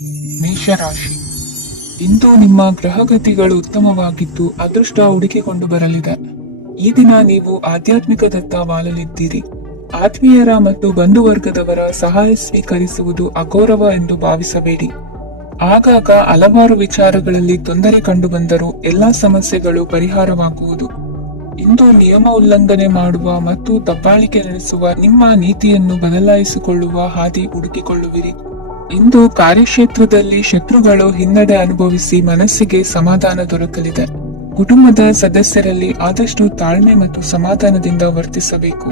ಮೇಷರಾಶಿ. ಇಂದು ನಿಮ್ಮ ಗ್ರಹಗತಿಗಳು ಉತ್ತಮವಾಗಿದ್ದು ಅದೃಷ್ಟ ಹುಡುಕಿಕೊಂಡು ಬರಲಿದೆ. ಈ ದಿನ ನೀವು ಆಧ್ಯಾತ್ಮಿಕದತ್ತ ವಾಲಲಿದ್ದೀರಿ. ಆತ್ಮೀಯರ ಮತ್ತು ಬಂಧುವರ್ಗದವರ ಸಹಾಯ ಸ್ವೀಕರಿಸುವುದು ಅಗೌರವ ಎಂದು ಭಾವಿಸಬೇಡಿ. ಆಗಾಗ ಹಲವಾರು ವಿಚಾರಗಳಲ್ಲಿ ತೊಂದರೆ ಕಂಡುಬಂದರೂ ಎಲ್ಲಾ ಸಮಸ್ಯೆಗಳು ಪರಿಹಾರವಾಗುವುದು. ಇಂದು ನಿಯಮ ಉಲ್ಲಂಘನೆ ಮಾಡುವ ಮತ್ತು ದಬ್ಬಾಳಿಕೆ ನಡೆಸುವ ನಿಮ್ಮ ನೀತಿಯನ್ನು ಬದಲಾಯಿಸಿಕೊಳ್ಳುವ ಹಾದಿ ಹುಡುಕಿಕೊಳ್ಳುವಿರಿ. ಇಂದು ಕಾರ್ಯಕ್ಷೇತ್ರದಲ್ಲಿ ಶತ್ರುಗಳು ಹಿನ್ನಡೆ ಅನುಭವಿಸಿ ಮನಸ್ಸಿಗೆ ಸಮಾಧಾನ ದೊರಕಲಿದೆ. ಕುಟುಂಬದ ಸದಸ್ಯರಲ್ಲಿ ಆದಷ್ಟು ತಾಳ್ಮೆ ಮತ್ತು ಸಮಾಧಾನದಿಂದ ವರ್ತಿಸಬೇಕು.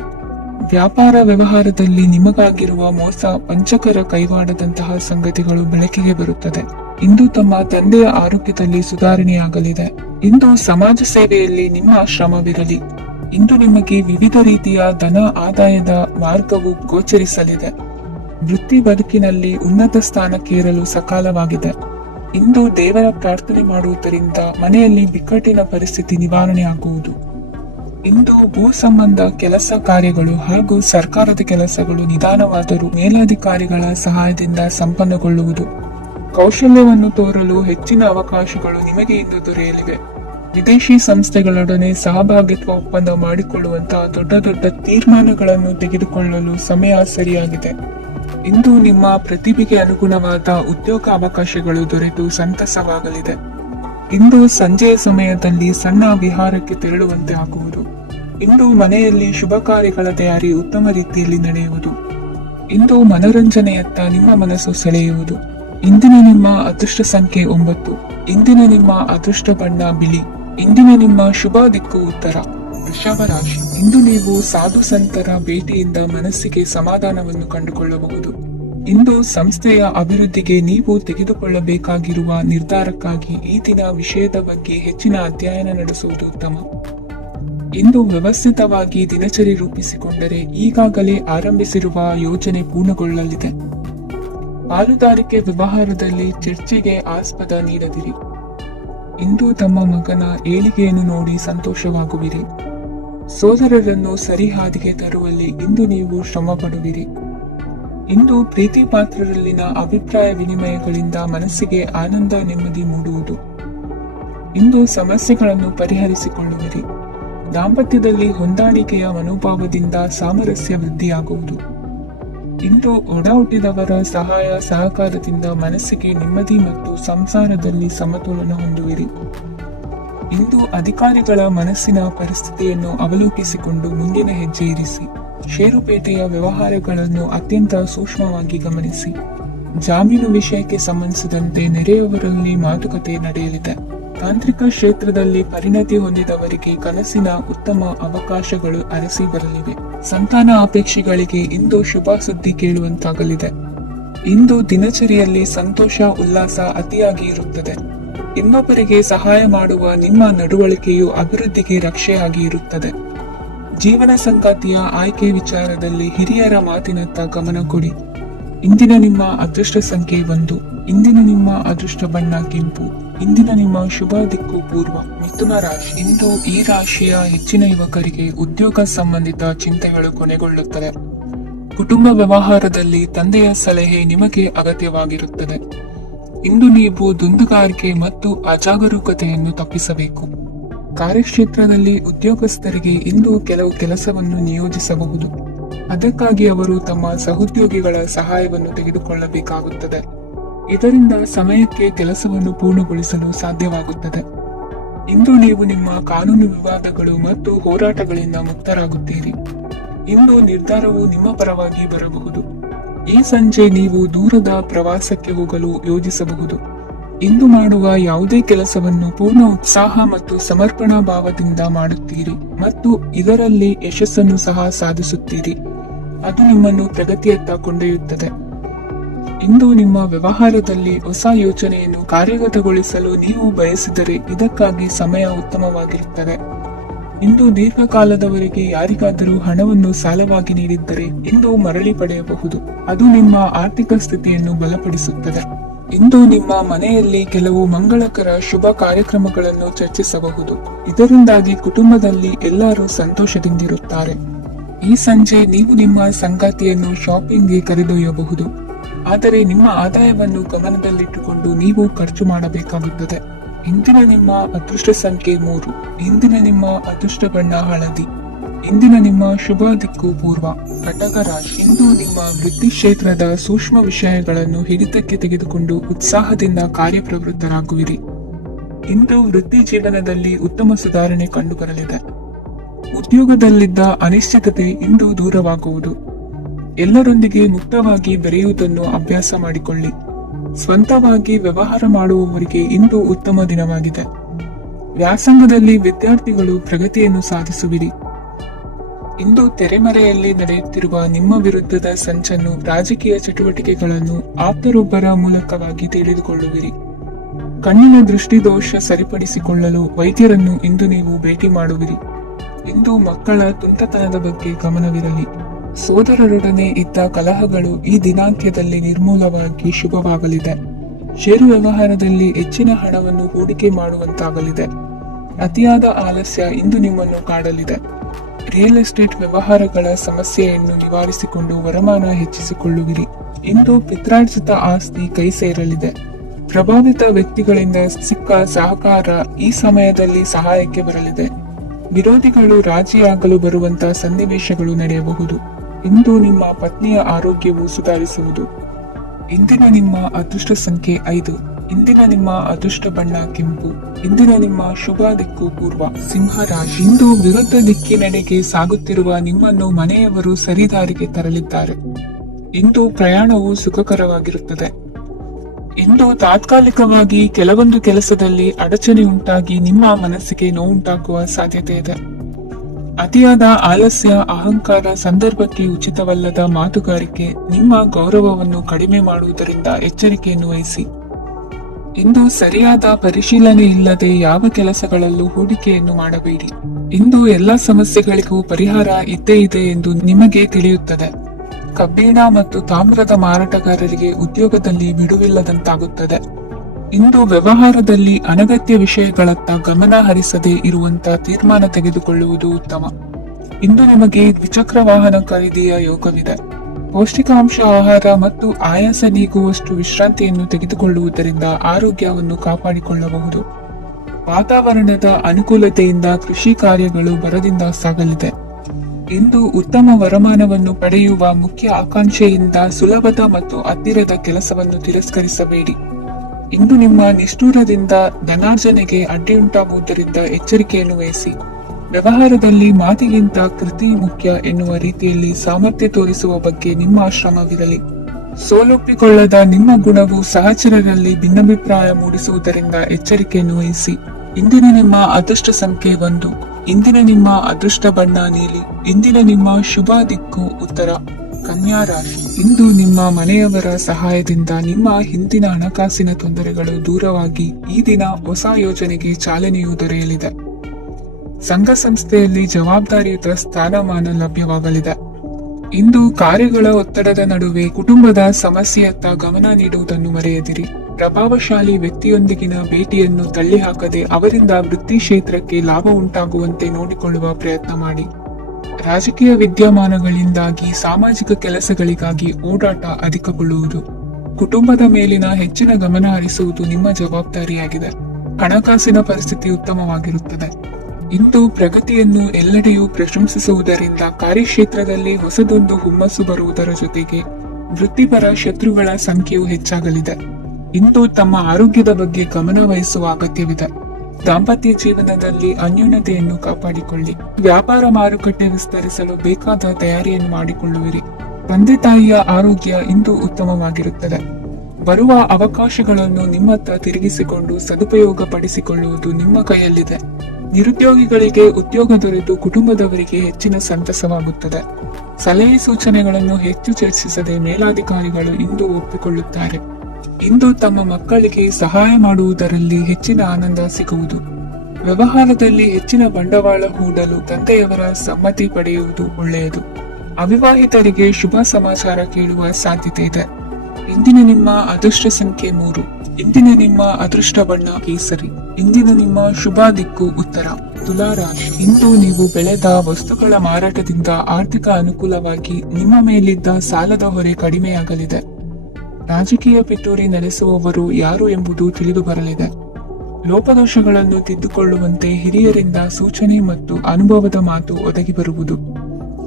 ವ್ಯಾಪಾರ ವ್ಯವಹಾರದಲ್ಲಿ ನಿಮಗಾಗಿರುವ ಮೋಸ, ವಂಚಕರ ಕೈವಾಡದಂತಹ ಸಂಗತಿಗಳು ಬೆಳಕಿಗೆ ಬರುತ್ತದೆ. ಇಂದು ತಮ್ಮ ತಂದೆಯ ಆರೋಗ್ಯದಲ್ಲಿ ಸುಧಾರಣೆಯಾಗಲಿದೆ. ಇಂದು ಸಮಾಜ ಸೇವೆಯಲ್ಲಿ ನಿಮ್ಮ ಶ್ರಮವಿರಲಿ. ಇಂದು ನಿಮಗೆ ವಿವಿಧ ರೀತಿಯ ಧನ ಆದಾಯದ ಮಾರ್ಗವು ಗೋಚರಿಸಲಿದೆ. ವೃತ್ತಿ ಬದುಕಿನಲ್ಲಿ ಉನ್ನತ ಸ್ಥಾನಕ್ಕೇರಲು ಸಕಾಲವಾಗಿದೆ. ಇಂದು ದೇವರ ಪ್ರಾರ್ಥನೆ ಮಾಡುವುದರಿಂದ ಮನೆಯಲ್ಲಿ ಬಿಕ್ಕಟ್ಟಿನ ಪರಿಸ್ಥಿತಿ ನಿವಾರಣೆಯಾಗುವುದು. ಇಂದು ಭೂ ಸಂಬಂಧ ಕೆಲಸ ಕಾರ್ಯಗಳು ಹಾಗೂ ಸರ್ಕಾರದ ಕೆಲಸಗಳು ನಿಧಾನವಾದರೂ ಮೇಲಾಧಿಕಾರಿಗಳ ಸಹಾಯದಿಂದ ಸಂಪನ್ನಗೊಳ್ಳುವುದು. ಕೌಶಲ್ಯವನ್ನು ತೋರಲು ಹೆಚ್ಚಿನ ಅವಕಾಶಗಳು ನಿಮಗೆ ಇಂದು ದೊರೆಯಲಿವೆ. ವಿದೇಶಿ ಸಂಸ್ಥೆಗಳೊಡನೆ ಸಹಭಾಗಿತ್ವ ಒಪ್ಪಂದ ಮಾಡಿಕೊಳ್ಳುವಂತಹ ದೊಡ್ಡ ದೊಡ್ಡ ತೀರ್ಮಾನಗಳನ್ನು ತೆಗೆದುಕೊಳ್ಳಲು ಸಮಯ ಸರಿಯಾಗಿದೆ. ಇಂದು ನಿಮ್ಮ ಪ್ರತಿಭೆಗೆ ಅನುಗುಣವಾದ ಉದ್ಯೋಗ ಅವಕಾಶಗಳು ದೊರೆತು ಸಂತಸವಾಗಲಿದೆ. ಇಂದು ಸಂಜೆಯ ಸಮಯದಲ್ಲಿ ಸಣ್ಣ ವಿಹಾರಕ್ಕೆ ತೆರಳುವಂತೆ ಆಗುವುದು. ಇಂದು ಮನೆಯಲ್ಲಿ ಶುಭ ಕಾರ್ಯಗಳ ತಯಾರಿ ಉತ್ತಮ ರೀತಿಯಲ್ಲಿ ನಡೆಯುವುದು. ಇಂದು ಮನೋರಂಜನೆಯತ್ತ ನಿಮ್ಮ ಮನಸ್ಸು ಸೆಳೆಯುವುದು. ಇಂದಿನ ನಿಮ್ಮ ಅದೃಷ್ಟ ಸಂಖ್ಯೆ 9. ಇಂದಿನ ನಿಮ್ಮ ಅದೃಷ್ಟ ಬಣ್ಣ ಬಿಳಿ. ಇಂದಿನ ನಿಮ್ಮ ಶುಭ ದಿಕ್ಕು ಉತ್ತರ. ವೃಷಭ ರಾಶಿ. ಇಂದು ನೀವು ಸಾಧು ಸಂತರ ಭೇಟಿಯಿಂದ ಮನಸ್ಸಿಗೆ ಸಮಾಧಾನವನ್ನು ಕಂಡುಕೊಳ್ಳಬಹುದು. ಇಂದು ಸಂಸ್ಥೆಯ ಅಭಿವೃದ್ಧಿಗೆ ನೀವು ತೆಗೆದುಕೊಳ್ಳಬೇಕಾಗಿರುವ ನಿರ್ಧಾರಕ್ಕಾಗಿ ಈ ದಿನ ವಿಷಯದ ಬಗ್ಗೆ ಹೆಚ್ಚಿನ ಅಧ್ಯಯನ ನಡೆಸುವುದು ಉತ್ತಮ. ಇಂದು ವ್ಯವಸ್ಥಿತವಾಗಿ ದಿನಚರಿ ರೂಪಿಸಿಕೊಂಡರೆ ಈಗಾಗಲೇ ಆರಂಭಿಸಿರುವ ಯೋಜನೆ ಪೂರ್ಣಗೊಳ್ಳಲಿದೆ. ಪಾಲುದಾರಿಕೆ ವ್ಯವಹಾರದಲ್ಲಿ ಚರ್ಚೆಗೆ ಆಸ್ಪದ ನೀಡದಿರಿ. ಇಂದು ತಮ್ಮ ಮಗನ ಏಳಿಗೆಯನ್ನು ನೋಡಿ ಸಂತೋಷವಾಗುವಿರಿ. ಸೋದರರನ್ನು ಸರಿ ಹಾದಿಗೆ ತರುವಲ್ಲಿ ಇಂದು ನೀವು ಶ್ರಮ ಪಡುವಿರಿ. ಇಂದು ಪ್ರೀತಿ ಪಾತ್ರರಲ್ಲಿನ ಅಭಿಪ್ರಾಯ ವಿನಿಮಯಗಳಿಂದ ಮನಸ್ಸಿಗೆ ಆನಂದ, ನೆಮ್ಮದಿ ಮೂಡುವುದು. ಇಂದು ಸಮಸ್ಯೆಗಳನ್ನು ಪರಿಹರಿಸಿಕೊಳ್ಳುವಿರಿ. ದಾಂಪತ್ಯದಲ್ಲಿ ಹೊಂದಾಣಿಕೆಯ ಮನೋಭಾವದಿಂದ ಸಾಮರಸ್ಯ ವೃದ್ಧಿಯಾಗುವುದು. ಇಂದು ಒಡ ಹುಟ್ಟಿದವರ ಸಹಾಯ ಸಹಕಾರದಿಂದ ಮನಸ್ಸಿಗೆ ನೆಮ್ಮದಿ ಮತ್ತು ಸಂಸಾರದಲ್ಲಿ ಸಮತೋಲನ ಹೊಂದುವಿರಿ. ಇಂದು ಅಧಿಕಾರಿಗಳ ಮನಸ್ಸಿನ ಪರಿಸ್ಥಿತಿಯನ್ನು ಅವಲೋಕಿಸಿಕೊಂಡು ಮುಂದಿನ ಹೆಜ್ಜೆ ಇರಿಸಿ. ಷೇರುಪೇಟೆಯ ವ್ಯವಹಾರಗಳನ್ನು ಅತ್ಯಂತ ಸೂಕ್ಷ್ಮವಾಗಿ ಗಮನಿಸಿ. ಜಾಮೀನು ವಿಷಯಕ್ಕೆ ಸಂಬಂಧಿಸಿದಂತೆ ನೆರೆಯವರಲ್ಲಿ ಮಾತುಕತೆ ನಡೆಯಲಿದೆ. ತಾಂತ್ರಿಕ ಕ್ಷೇತ್ರದಲ್ಲಿ ಪರಿಣತಿ ಹೊಂದಿದವರಿಗೆ ಕನಸಿನ ಉತ್ತಮ ಅವಕಾಶಗಳು ಅರಸಿ ಬರಲಿವೆ. ಸಂತಾನ ಅಪೇಕ್ಷಿಗಳಿಗೆ ಇಂದು ಶುಭ ಸುದ್ದಿ ಕೇಳುವಂತಾಗಲಿದೆ. ಇಂದು ದಿನಚರಿಯಲ್ಲಿ ಸಂತೋಷ, ಉಲ್ಲಾಸ ಅತಿಯಾಗಿ ಇರುತ್ತದೆ. ಇನ್ನೊಬ್ಬರಿಗೆ ಸಹಾಯ ಮಾಡುವ ನಿಮ್ಮ ನಡವಳಿಕೆಯು ಅಭಿವೃದ್ಧಿಗೆ ರಕ್ಷೆಯಾಗಿ ಇರುತ್ತದೆ. ಜೀವನ ಸಂಗಾತಿಯ ಆಯ್ಕೆ ವಿಚಾರದಲ್ಲಿ ಹಿರಿಯರ ಮಾತಿನತ್ತ ಗಮನ ಕೊಡಿ. ಇಂದಿನ ನಿಮ್ಮ ಅದೃಷ್ಟ ಸಂಖ್ಯೆ 1. ಇಂದಿನ ನಿಮ್ಮ ಅದೃಷ್ಟ ಬಣ್ಣ ಕೆಂಪು. ಇಂದಿನ ನಿಮ್ಮ ಶುಭ ದಿಕ್ಕು ಪೂರ್ವ. ಮಿಥುನ ರಾಶಿ. ಇಂದು ಈ ರಾಶಿಯ ಹೆಚ್ಚಿನ ಯುವಕರಿಗೆ ಉದ್ಯೋಗ ಸಂಬಂಧಿತ ಚಿಂತೆಗಳು ಕೊನೆಗೊಳ್ಳುತ್ತದೆ. ಕುಟುಂಬ ವ್ಯವಹಾರದಲ್ಲಿ ತಂದೆಯ ಸಲಹೆ ನಿಮಗೆ ಅಗತ್ಯವಾಗಿರುತ್ತದೆ. ಇಂದು ನೀವು ದುಂದುಗಾರಿಕೆ ಮತ್ತು ಅಜಾಗರೂಕತೆಯನ್ನು ತಪ್ಪಿಸಬೇಕು. ಕಾರ್ಯಕ್ಷೇತ್ರದಲ್ಲಿ ಉದ್ಯೋಗಸ್ಥರಿಗೆ ಇಂದು ಕೆಲವು ಕೆಲಸವನ್ನು ನಿಯೋಜಿಸಬಹುದು. ಅದಕ್ಕಾಗಿ ಅವರು ತಮ್ಮ ಸಹೋದ್ಯೋಗಿಗಳ ಸಹಾಯವನ್ನು ತೆಗೆದುಕೊಳ್ಳಬೇಕಾಗುತ್ತದೆ. ಇದರಿಂದ ಸಮಯಕ್ಕೆ ಕೆಲಸವನ್ನು ಪೂರ್ಣಗೊಳಿಸಲು ಸಾಧ್ಯವಾಗುತ್ತದೆ. ಇಂದು ನೀವು ನಿಮ್ಮ ಕಾನೂನು ವಿವಾದಗಳು ಮತ್ತು ಹೋರಾಟಗಳಿಂದ ಮುಕ್ತರಾಗುತ್ತೀರಿ. ಇಂದು ನಿರ್ಧಾರವು ನಿಮ್ಮ ಪರವಾಗಿ ಬರಬಹುದು. ಈ ಸಂಜೆ ನೀವು ದೂರದ ಪ್ರವಾಸಕ್ಕೆ ಹೋಗಲು ಯೋಜಿಸಬಹುದು. ಇಂದು ಮಾಡುವ ಯಾವುದೇ ಕೆಲಸವನ್ನು ಪೂರ್ಣ ಉತ್ಸಾಹ ಮತ್ತು ಸಮರ್ಪಣಾ ಭಾವದಿಂದ ಮಾಡುತ್ತೀರಿ ಮತ್ತು ಇದರಲ್ಲಿ ಯಶಸ್ಸನ್ನು ಸಹ ಸಾಧಿಸುತ್ತೀರಿ. ಅದು ನಿಮ್ಮನ್ನು ಪ್ರಗತಿಯತ್ತ ಕೊಂಡೊಯ್ಯುತ್ತದೆ. ಇಂದು ನಿಮ್ಮ ವ್ಯವಹಾರದಲ್ಲಿ ಹೊಸ ಯೋಜನೆಯನ್ನು ಕಾರ್ಯಗತಗೊಳಿಸಲು ನೀವು ಬಯಸಿದರೆ ಇದಕ್ಕಾಗಿ ಸಮಯ ಉತ್ತಮವಾಗಿರುತ್ತದೆ. ಇಂದು ದೀರ್ಘಕಾಲದವರೆಗೆ ಯಾರಿಗಾದರೂ ಹಣವನ್ನು ಸಾಲವಾಗಿ ನೀಡಿದ್ದರೆ ಇಂದು ಮರಳಿ ಪಡೆಯಬಹುದು. ಅದು ನಿಮ್ಮ ಆರ್ಥಿಕ ಸ್ಥಿತಿಯನ್ನು ಬಲಪಡಿಸುತ್ತದೆ. ಇಂದು ನಿಮ್ಮ ಮನೆಯಲ್ಲಿ ಕೆಲವು ಮಂಗಳಕರ ಶುಭ ಕಾರ್ಯಕ್ರಮಗಳನ್ನು ಚರ್ಚಿಸಬಹುದು. ಇದರಿಂದಾಗಿ ಕುಟುಂಬದಲ್ಲಿ ಎಲ್ಲರೂ ಸಂತೋಷದಿಂದಿರುತ್ತಾರೆ. ಈ ಸಂಜೆ ನೀವು ನಿಮ್ಮ ಸಂಗಾತಿಯನ್ನು ಶಾಪಿಂಗ್ಗೆ ಕರೆದೊಯ್ಯಬಹುದು. ಆದರೆ ನಿಮ್ಮ ಆದಾಯವನ್ನು ಗಮನದಲ್ಲಿಟ್ಟುಕೊಂಡು ನೀವು ಖರ್ಚು ಮಾಡಬೇಕಾಗುತ್ತದೆ. ಇಂದಿನ ನಿಮ್ಮ ಅದೃಷ್ಟ ಸಂಖ್ಯೆ 3. ಇಂದಿನ ನಿಮ್ಮ ಅದೃಷ್ಟ ಬಣ್ಣ ಹಳದಿ. ಇಂದಿನ ನಿಮ್ಮ ಶುಭ ದಿಕ್ಕು ಪೂರ್ವ. ಕಟಕ ರಾಶಿ. ಇಂದು ನಿಮ್ಮ ವೃತ್ತಿ ಕ್ಷೇತ್ರದ ಸೂಕ್ಷ್ಮ ವಿಷಯಗಳನ್ನು ಹಿಡಿತಕ್ಕೆ ತೆಗೆದುಕೊಂಡು ಉತ್ಸಾಹದಿಂದ ಕಾರ್ಯಪ್ರವೃತ್ತರಾಗುವಿರಿ. ಇಂದು ವೃತ್ತಿ ಜೀವನದಲ್ಲಿ ಉತ್ತಮ ಸುಧಾರಣೆ ಕಂಡುಬರಲಿದೆ. ಉದ್ಯೋಗದಲ್ಲಿದ್ದ ಅನಿಶ್ಚಿತತೆ ಇಂದು ದೂರವಾಗುವುದು. ಎಲ್ಲರೊಂದಿಗೆ ಮುಕ್ತವಾಗಿ ಬೆರೆಯುವುದನ್ನು ಅಭ್ಯಾಸ ಮಾಡಿಕೊಳ್ಳಿ. ಸ್ವಂತವಾಗಿ ವ್ಯವಹಾರ ಮಾಡುವವರಿಗೆ ಇಂದು ಉತ್ತಮ ದಿನವಾಗಿದೆ. ವ್ಯಾಸಂಗದಲ್ಲಿ ವಿದ್ಯಾರ್ಥಿಗಳು ಪ್ರಗತಿಯನ್ನು ಸಾಧಿಸುವಿರಿ. ಇಂದು ತೆರೆಮರೆಯಲ್ಲಿ ನಡೆಯುತ್ತಿರುವ ನಿಮ್ಮ ವಿರುದ್ಧದ ಸಂಚನ್ನು, ರಾಜಕೀಯ ಚಟುವಟಿಕೆಗಳನ್ನು ಆಪ್ತರೊಬ್ಬರ ಮೂಲಕವಾಗಿ ತಿಳಿದುಕೊಳ್ಳುವಿರಿ. ಕಣ್ಣಿನ ದೃಷ್ಟಿದೋಷ ಸರಿಪಡಿಸಿಕೊಳ್ಳಲು ವೈದ್ಯರನ್ನು ಇಂದು ನೀವು ಭೇಟಿ ಮಾಡುವಿರಿ. ಇಂದು ಮಕ್ಕಳ ತುಂಟತನದ ಬಗ್ಗೆ ಗಮನವಿರಲಿ. ಸೋದರರೊಡನೆ ಇದ್ದ ಕಲಹಗಳು ಈ ದಿನಾಂತ್ಯದಲ್ಲಿ ನಿರ್ಮೂಲವಾಗಿ ಶುಭವಾಗಲಿದೆ. ಷೇರು ವ್ಯವಹಾರದಲ್ಲಿ ಹೆಚ್ಚಿನ ಹಣವನ್ನು ಹೂಡಿಕೆ ಮಾಡುವಂತಾಗಲಿದೆ. ಅತಿಯಾದ ಆಲಸ್ಯ ಇಂದು ನಿಮ್ಮನ್ನು ಕಾಡಲಿದೆ. ರಿಯಲ್ ಎಸ್ಟೇಟ್ ವ್ಯವಹಾರಗಳ ಸಮಸ್ಯೆಯನ್ನು ನಿವಾರಿಸಿಕೊಂಡು ವರಮಾನ ಹೆಚ್ಚಿಸಿಕೊಳ್ಳುವಿರಿ. ಇಂದು ಪಿತ್ರಾರ್ಜಿತ ಆಸ್ತಿ ಕೈ ಸೇರಲಿದೆ. ಪ್ರಭಾವಿತ ವ್ಯಕ್ತಿಗಳಿಂದ ಸಿಕ್ಕ ಸಹಕಾರ ಈ ಸಮಯದಲ್ಲಿ ಸಹಾಯಕ್ಕೆ ಬರಲಿದೆ. ವಿರೋಧಿಗಳು ರಾಜಿಯಾಗಲು ಬರುವಂತಹ ಸನ್ನಿವೇಶಗಳು ನಡೆಯಬಹುದು. ಇಂದು ನಿಮ್ಮ ಪತ್ನಿಯ ಆರೋಗ್ಯವು ಸುಧಾರಿಸುವುದು. ಇಂದಿನ ನಿಮ್ಮ ಅದೃಷ್ಟ ಸಂಖ್ಯೆ 5. ಇಂದಿನ ನಿಮ್ಮ ಅದೃಷ್ಟ ಬಣ್ಣ ಕೆಂಪು. ಇಂದಿನ ನಿಮ್ಮ ಶುಭ ದಿಕ್ಕು ಪೂರ್ವ. ಸಿಂಹ ರಾಶಿ. ಇಂದು ವಿರುದ್ಧ ದಿಕ್ಕಿನೆಡೆಗೆ ಸಾಗುತ್ತಿರುವ ನಿಮ್ಮನ್ನು ಮನೆಯವರು ಸರಿದಾರಿಗೆ ತರಲಿದ್ದಾರೆ. ಇಂದು ಪ್ರಯಾಣವು ಸುಖಕರವಾಗಿರುತ್ತದೆ. ಇಂದು ತಾತ್ಕಾಲಿಕವಾಗಿ ಕೆಲವೊಂದು ಕೆಲಸದಲ್ಲಿ ಅಡಚಣೆ ಉಂಟಾಗಿ ನಿಮ್ಮ ಮನಸ್ಸಿಗೆ ನೋವುಂಟಾಗುವ ಸಾಧ್ಯತೆ ಇದೆ. ಅತಿಯಾದ ಆಲಸ್ಯ, ಅಹಂಕಾರ, ಸಂದರ್ಭಕ್ಕೆ ಉಚಿತವಲ್ಲದ ಮಾತುಗಾರಿಕೆ ನಿಮ್ಮ ಗೌರವವನ್ನು ಕಡಿಮೆ ಮಾಡುವುದರಿಂದ ಎಚ್ಚರಿಕೆಯನ್ನು ವಹಿಸಿ. ಇಂದು ಸರಿಯಾದ ಪರಿಶೀಲನೆ ಇಲ್ಲದೆ ಯಾವ ಕೆಲಸಗಳಲ್ಲೂ ಹೂಡಿಕೆಯನ್ನು ಮಾಡಬೇಡಿ. ಇಂದು ಎಲ್ಲ ಸಮಸ್ಯೆಗಳಿಗೂ ಪರಿಹಾರ ಇದ್ದೇ ಇದೆ ಎಂದು ನಿಮಗೆ ತಿಳಿಯುತ್ತದೆ. ಕಬ್ಬಿಣ ಮತ್ತು ತಾಮ್ರದ ಮಾರಾಟಗಾರರಿಗೆ ಉದ್ಯೋಗದಲ್ಲಿ ಬಿಡುವಿಲ್ಲದಂತಾಗುತ್ತದೆ. ಇಂದು ವ್ಯವಹಾರದಲ್ಲಿ ಅನಗತ್ಯ ವಿಷಯಗಳತ್ತ ಗಮನ ಹರಿಸದೆ ಇರುವಂತ ತೀರ್ಮಾನ ತೆಗೆದುಕೊಳ್ಳುವುದು ಉತ್ತಮ. ಇಂದು ನಿಮಗೆ ದ್ವಿಚಕ್ರ ವಾಹನ ಖರೀದಿಯ ಯೋಗವಿದೆ. ಪೌಷ್ಟಿಕಾಂಶ ಆಹಾರ ಮತ್ತು ಆಯಾಸ ನೀಗುವಷ್ಟು ವಿಶ್ರಾಂತಿಯನ್ನು ತೆಗೆದುಕೊಳ್ಳುವುದರಿಂದ ಆರೋಗ್ಯವನ್ನು ಕಾಪಾಡಿಕೊಳ್ಳಬಹುದು. ವಾತಾವರಣದ ಅನುಕೂಲತೆಯಿಂದ ಕೃಷಿ ಕಾರ್ಯಗಳು ಭರದಿಂದ ಸಾಗಲಿದೆ. ಇಂದು ಉತ್ತಮ ವರಮಾನವನ್ನು ಪಡೆಯುವ ಮುಖ್ಯ ಆಕಾಂಕ್ಷೆಯಿಂದ ಸುಲಭದ ಮತ್ತು ಹತ್ತಿರದ ಕೆಲಸವನ್ನು ತಿರಸ್ಕರಿಸಬೇಡಿ. ಇಂದು ನಿಮ್ಮ ನಿಷ್ಠೂರದಿಂದ ಧನಾರ್ಜನೆಗೆ ಅಡ್ಡಿಯುಂಟಾಗುವುದರಿಂದ ಎಚ್ಚರಿಕೆಯನ್ನು ವಹಿಸಿ. ವ್ಯವಹಾರದಲ್ಲಿ ಮಾತಿಗಿಂತ ಕೃತಿ ಮುಖ್ಯ ಎನ್ನುವ ರೀತಿಯಲ್ಲಿ ಸಾಮರ್ಥ್ಯ ತೋರಿಸುವ ಬಗ್ಗೆ ನಿಮ್ಮ ಶ್ರಮವಿರಲಿ. ಸೋಲೊಪ್ಪಿಕೊಳ್ಳದ ನಿಮ್ಮ ಗುಣವು ಸಹಚರರಲ್ಲಿ ಭಿನ್ನಾಭಿಪ್ರಾಯ ಮೂಡಿಸುವುದರಿಂದ ಎಚ್ಚರಿಕೆಯನ್ನು ವಹಿಸಿ. ಇಂದಿನ ನಿಮ್ಮ ಅದೃಷ್ಟ ಸಂಖ್ಯೆ 1. ಇಂದಿನ ನಿಮ್ಮ ಅದೃಷ್ಟ ಬಣ್ಣ ನೀಲಿ. ಇಂದಿನ ನಿಮ್ಮ ಶುಭ ದಿಕ್ಕು ಉತ್ತರ. ಕನ್ಯಾ ರಾಶಿ. ಇಂದು ನಿಮ್ಮ ಮನೆಯವರ ಸಹಾಯದಿಂದ ನಿಮ್ಮ ಹಿಂದಿನ ಹಣಕಾಸಿನ ತೊಂದರೆಗಳು ದೂರವಾಗಿ ಈ ದಿನ ಹೊಸ ಯೋಜನೆಗೆ ಚಾಲನೆಯು ದೊರೆಯಲಿದೆ. ಸಂಘ ಸಂಸ್ಥೆಯಲ್ಲಿ ಜವಾಬ್ದಾರಿಯುತ ಸ್ಥಾನಮಾನ ಲಭ್ಯವಾಗಲಿದೆ. ಇಂದು ಕಾರ್ಯಗಳ ಒತ್ತಡದ ನಡುವೆ ಕುಟುಂಬದ ಸಮಸ್ಯೆಯತ್ತ ಗಮನ ನೀಡುವುದನ್ನು ಮರೆಯದಿರಿ. ಪ್ರಭಾವಶಾಲಿ ವ್ಯಕ್ತಿಯೊಂದಿಗಿನ ಭೇಟಿಯನ್ನು ತಳ್ಳಿಹಾಕದೆ ಅವರಿಂದ ವೃತ್ತಿ ಕ್ಷೇತ್ರಕ್ಕೆ ಲಾಭ ಉಂಟಾಗುವಂತೆ ನೋಡಿಕೊಳ್ಳುವ ಪ್ರಯತ್ನ ಮಾಡಿ. ರಾಜಕೀಯ ವಿದ್ಯಮಾನಗಳಿಂದಾಗಿ ಸಾಮಾಜಿಕ ಕೆಲಸಗಳಿಗಾಗಿ ಓಡಾಟ ಅಧಿಕಗೊಳ್ಳುವುದು. ಕುಟುಂಬದ ಮೇಲಿನ ಹೆಚ್ಚಿನ ಗಮನ ಹರಿಸುವುದು ನಿಮ್ಮ ಜವಾಬ್ದಾರಿಯಾಗಿದೆ. ಹಣಕಾಸಿನ ಪರಿಸ್ಥಿತಿ ಉತ್ತಮವಾಗಿರುತ್ತದೆ. ಇಂದು ಪ್ರಗತಿಯನ್ನು ಎಲ್ಲೆಡೆಯೂ ಪ್ರಶಂಸಿಸುವುದರಿಂದ ಕಾರ್ಯಕ್ಷೇತ್ರದಲ್ಲಿ ಹೊಸದೊಂದು ಹುಮ್ಮಸ್ಸು ಬರುವುದರ ಜೊತೆಗೆ ವೃತ್ತಿಪರ ಶತ್ರುಗಳ ಸಂಖ್ಯೆಯು ಹೆಚ್ಚಾಗಲಿದೆ. ಇಂದು ತಮ್ಮ ಆರೋಗ್ಯದ ಬಗ್ಗೆ ಗಮನ ವಹಿಸುವ ಅಗತ್ಯವಿದೆ. ದಾಂಪತ್ಯ ಜೀವನದಲ್ಲಿ ಅನ್ಯೋನ್ಯತೆಯನ್ನು ಕಾಪಾಡಿಕೊಳ್ಳಿ. ವ್ಯಾಪಾರ ಮಾರುಕಟ್ಟೆ ವಿಸ್ತರಿಸಲು ಬೇಕಾದ ತಯಾರಿಯನ್ನು ಮಾಡಿಕೊಳ್ಳುವಿರಿ. ತಂದೆ ತಾಯಿಯ ಆರೋಗ್ಯ ಇಂದು ಉತ್ತಮವಾಗಿರುತ್ತದೆ. ಬರುವ ಅವಕಾಶಗಳನ್ನು ನಿಮ್ಮತ್ತ ತಿರುಗಿಸಿಕೊಂಡು ಸದುಪಯೋಗ ಪಡಿಸಿಕೊಳ್ಳುವುದು ನಿಮ್ಮ ಕೈಯಲ್ಲಿದೆ. ನಿರುದ್ಯೋಗಿಗಳಿಗೆ ಉದ್ಯೋಗ ದೊರೆತು ಕುಟುಂಬದವರಿಗೆ ಹೆಚ್ಚಿನ ಸಂತಸವಾಗುತ್ತದೆ. ಸಲಹೆ ಸೂಚನೆಗಳನ್ನು ಹೆಚ್ಚು ಚರ್ಚಿಸದೆ ಮೇಲಾಧಿಕಾರಿಗಳು ಇಂದು ಒಪ್ಪಿಕೊಳ್ಳುತ್ತಾರೆ. ಇಂದು ತಮ್ಮ ಮಕ್ಕಳಿಗೆ ಸಹಾಯ ಮಾಡುವುದರಲ್ಲಿ ಹೆಚ್ಚಿನ ಆನಂದ ಸಿಗುವುದು. ವ್ಯವಹಾರದಲ್ಲಿ ಹೆಚ್ಚಿನ ಬಂಡವಾಳ ಹೂಡಲು ತಂದೆಯವರ ಸಮ್ಮತಿ ಪಡೆಯುವುದು ಒಳ್ಳೆಯದು. ಅವಿವಾಹಿತರಿಗೆ ಶುಭ ಸಮಾಚಾರ ಕೇಳುವ ಸಾಧ್ಯತೆ ಇದೆ. ಇಂದಿನ ನಿಮ್ಮ ಅದೃಷ್ಟ ಸಂಖ್ಯೆ 3. ಇಂದಿನ ನಿಮ್ಮ ಅದೃಷ್ಟ ಬಣ್ಣ ಕೇಸರಿ. ಇಂದಿನ ನಿಮ್ಮ ಶುಭ ದಿಕ್ಕು ಉತ್ತರ. ತುಲಾ ರಾಶಿ. ಇಂದು ನೀವು ಬೆಳೆದ ವಸ್ತುಗಳ ಮಾರಾಟದಿಂದ ಆರ್ಥಿಕ ಅನುಕೂಲವಾಗಿ ನಿಮ್ಮ ಮೇಲಿದ್ದ ಸಾಲದ ಹೊರೆ ಕಡಿಮೆಯಾಗಲಿದೆ. ರಾಜಕೀಯ ಪಿತೂರಿ ನಡೆಸುವವರು ಯಾರು ಎಂಬುದು ತಿಳಿದು ಬರಲಿದೆ. ಲೋಪದೋಷಗಳನ್ನು ತಿದ್ದುಕೊಳ್ಳುವಂತೆ ಹಿರಿಯರಿಂದ ಸೂಚನೆ ಮತ್ತು ಅನುಭವದ ಮಾತು ಒದಗಿ ಬರುವುದು.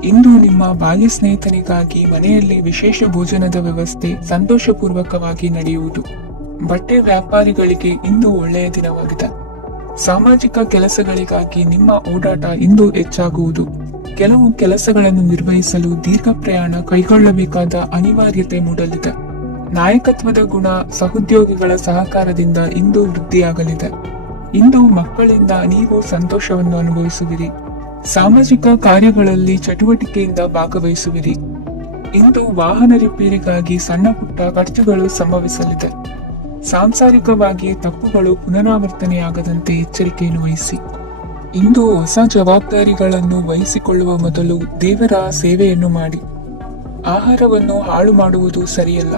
ಇಂದು ನಿಮ್ಮ ಬಾಲ್ಯ ಸ್ನೇಹಿತನಿಗಾಗಿ ಮನೆಯಲ್ಲಿ ವಿಶೇಷ ಭೋಜನದ ವ್ಯವಸ್ಥೆ ಸಂತೋಷಪೂರ್ವಕವಾಗಿ ನಡೆಯುವುದು. ಬಟ್ಟೆ ವ್ಯಾಪಾರಿಗಳಿಗೆ ಇಂದು ಒಳ್ಳೆಯ ದಿನವಾಗಿದೆ. ಸಾಮಾಜಿಕ ಕೆಲಸಗಳಿಗಾಗಿ ನಿಮ್ಮ ಓಡಾಟ ಇಂದು ಹೆಚ್ಚಾಗುವುದು. ಕೆಲವು ಕೆಲಸಗಳನ್ನು ನಿರ್ವಹಿಸಲು ದೀರ್ಘ ಪ್ರಯಾಣ ಕೈಗೊಳ್ಳಬೇಕಾದ ಅನಿವಾರ್ಯತೆ ಮೂಡಲಿದೆ. ನಾಯಕತ್ವದ ಗುಣ ಸಹೋದ್ಯೋಗಿಗಳ ಸಹಕಾರದಿಂದ ಇಂದು ವೃದ್ಧಿಯಾಗಲಿದೆ. ಇಂದು ಮಕ್ಕಳಿಂದ ನೀವು ಸಂತೋಷವನ್ನು ಅನುಭವಿಸುವಿರಿ. ಸಾಮಾಜಿಕ ಕಾರ್ಯಗಳಲ್ಲಿ ಚಟುವಟಿಕೆಯಿಂದ ಭಾಗವಹಿಸುವಿರಿ. ಇಂದು ವಾಹನ ರಿಪೇರಿಗಾಗಿ ಸಣ್ಣ ಪುಟ್ಟ ಖರ್ಚುಗಳು ಸಂಭವಿಸಲಿದೆ. ಸಾಂಸಾರಿಕವಾಗಿ ತಪ್ಪುಗಳು ಪುನರಾವರ್ತನೆಯಾಗದಂತೆ ಎಚ್ಚರಿಕೆಯನ್ನು ವಹಿಸಿ. ಇಂದು ಹೊಸ ಜವಾಬ್ದಾರಿಗಳನ್ನು ವಹಿಸಿಕೊಳ್ಳುವ ಮೊದಲು ದೇವರ ಸೇವೆಯನ್ನು ಮಾಡಿ. ಆಹಾರವನ್ನು ಹಾಳು ಮಾಡುವುದು ಸರಿಯಲ್ಲ.